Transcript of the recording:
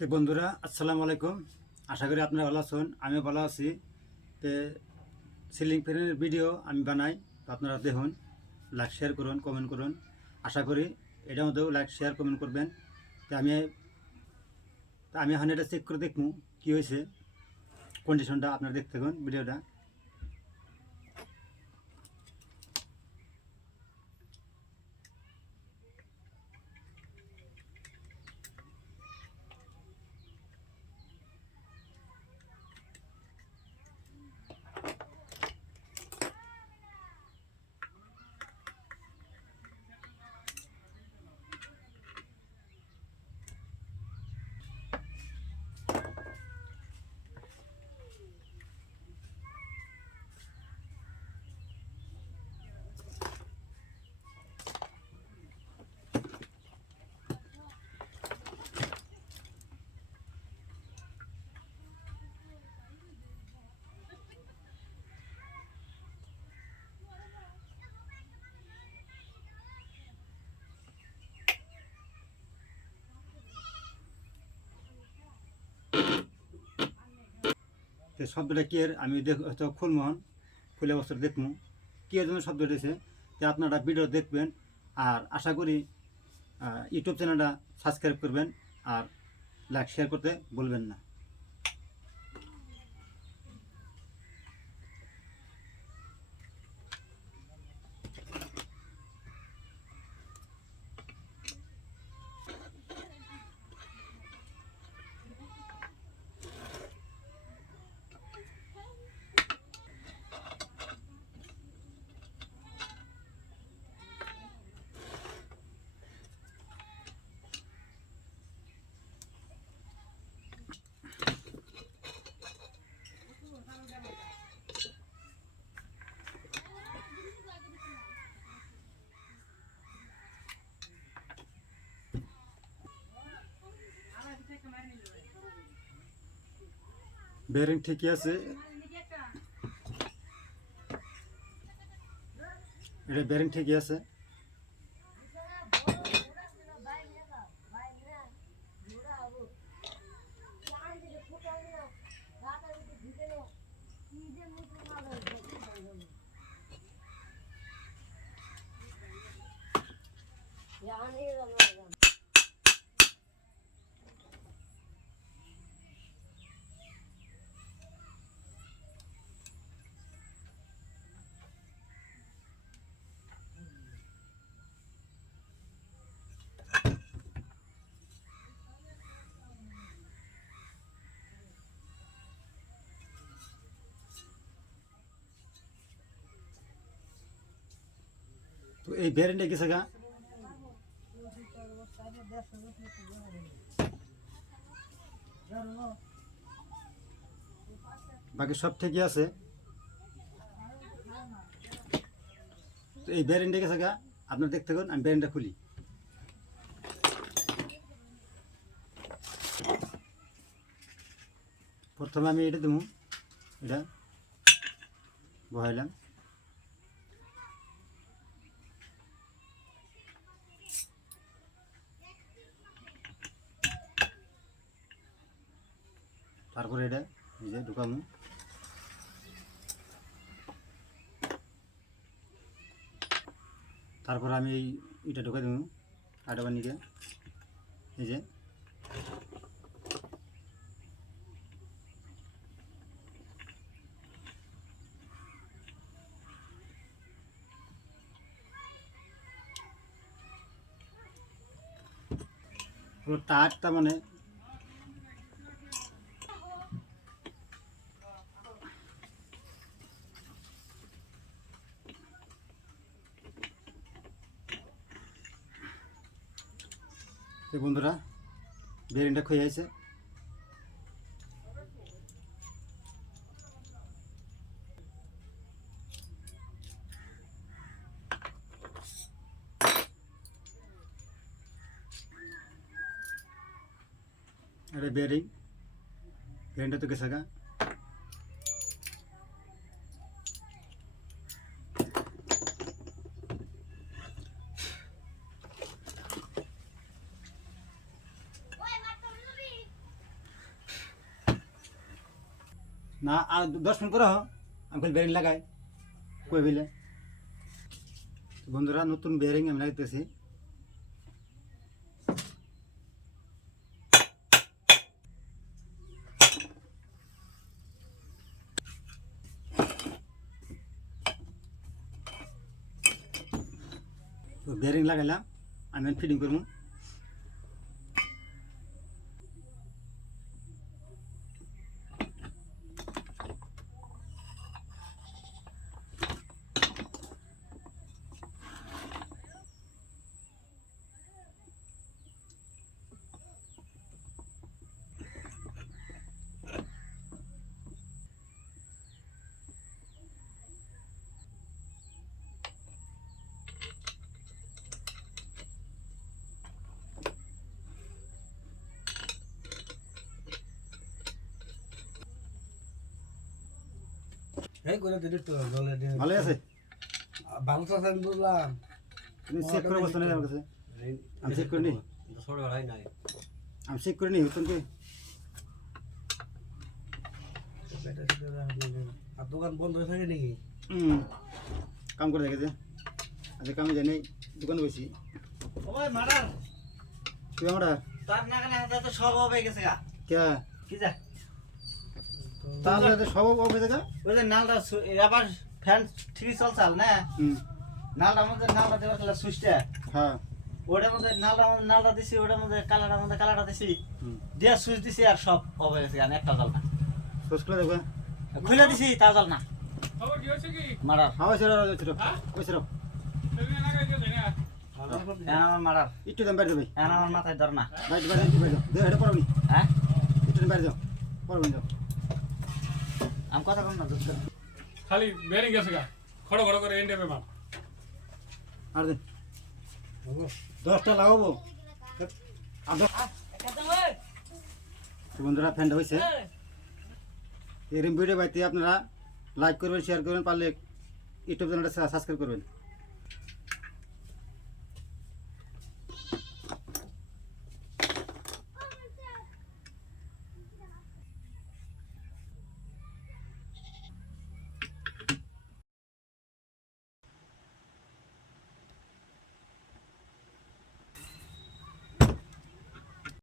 তো বন্ধুরা, আসসালামু আলাইকুম। আশা করি আপনারা ভালো আছেন, আমি ভালো আছি। তো সিলিং ফ্যানের ভিডিও আমি বানাই, তো আপনারা দেখুন, লাইক শেয়ার করুন, কমেন্ট করুন। আশা করি এটার মধ্যেও লাইক শেয়ার কমেন্ট করবেন। তো আমি এখন এটা চেক করে দেখবো কী হয়েছে, কন্ডিশনটা আপনারা দেখতে থাকুন ভিডিওটা। তো শব্দটা কী এর আমি হয়তো খুলমোহন খুলে অবস্থাটা দেখবো কী এর জন্য শব্দটা এসে। তো আপনারা ভিডিও দেখবেন, আর আশা করি ইউটিউব চ্যানেলটা সাবস্ক্রাইব করবেন, আর লাইক শেয়ার করতে বলবেন না। বেয়ারিং ঠিকই আছে, এটা বেয়ারিং ঠিকই আছে। তো এই বেয়ারিংটা গেছে গা, বাকি সব ঠিকই আছে। তো এই বেয়ারিংটা গেছে গা, আপনারা দেখতে থাকুন, আমি বেয়ারিংটা খুলি। প্রথমে আমি এটা দেবো, এটা বহাইলাম, তারপরে এটা এই যে ঢুকামু, তারপর আমি এটা ঢুকাই দেবো আটা বানিয়ে, এই যে পুরো টায়ারটা মানে বন্ধুরা বেয়ারিংটা ক্ষয়ে আছে। এটা বেয়ারিংটা তো গেছে গা। না আর 10 মিনিট পরে আমি খালি বেরিং লাগাই কই বিলে। বন্ধুরা নতুন বেরিং আমি লাগাইতেছি। তো বেরিং লাগাইলাম, আমি ফিটিং করবো। এই করে দিলি তো জলে দিয়ে ভালো আছে? ভালো তো আমি বললাম তুমি চেক করে বসতো না আমার কাছে? আমি চেক করে নি, ছোট ভাই নাই আমি চেক করে নি হতো কি? আর দোকান বন্ধ হয়ে থাকে নাকি? কাম করে দেখেছে আজকে কামে জানি দোকানে বসি। ওই মারার তুই আমরা তার না কেন হাতে তো সব হবে গেছে গা কে কি যা তাহলে সব অফিস থেকে ওই যে নালটা আবার ফ্যান ঠিক চলছে না নালটা মধ্যে নালটা দেওয়ার খেলা সুইচটা হ্যাঁ ওটার মধ্যে নালটা দিছি ওটার মধ্যে কালারটা দিছি দিয়ে সুইচ দিছি আর সব হবে গেছে গান একটা জল না সোস করে দেখো। খুলে দিছি তা জল না খবর কি হয়েছে কি? মারার হ্যাঁ ওই ছেড়ে ছোট ওই ছেড়ে সেদিন আগে গেছে না? আমার মারার একটু দাম বাইরে যাবে এখন আমার মাথায় ধর না বাইরে বাইরে একটু বাইরে যাও দে এটা পড়বনি হ্যাঁ একটু বাইরে যাও পড়বনি যাও। আমি কথা কম না দুঃখ খালি বেরিং গেছে গা খড় খড় করে এন্ডে মাল আর দে 10টা লাগাবো। তো বন্ধুরা ফ্যানটা হয়েছে। এরকম ভিডিও পাইতে আপনারা লাইক করবেন, শেয়ার করবেন, পারলে ইউটিউব চ্যানেলটা সাবস্ক্রাইব করবেন।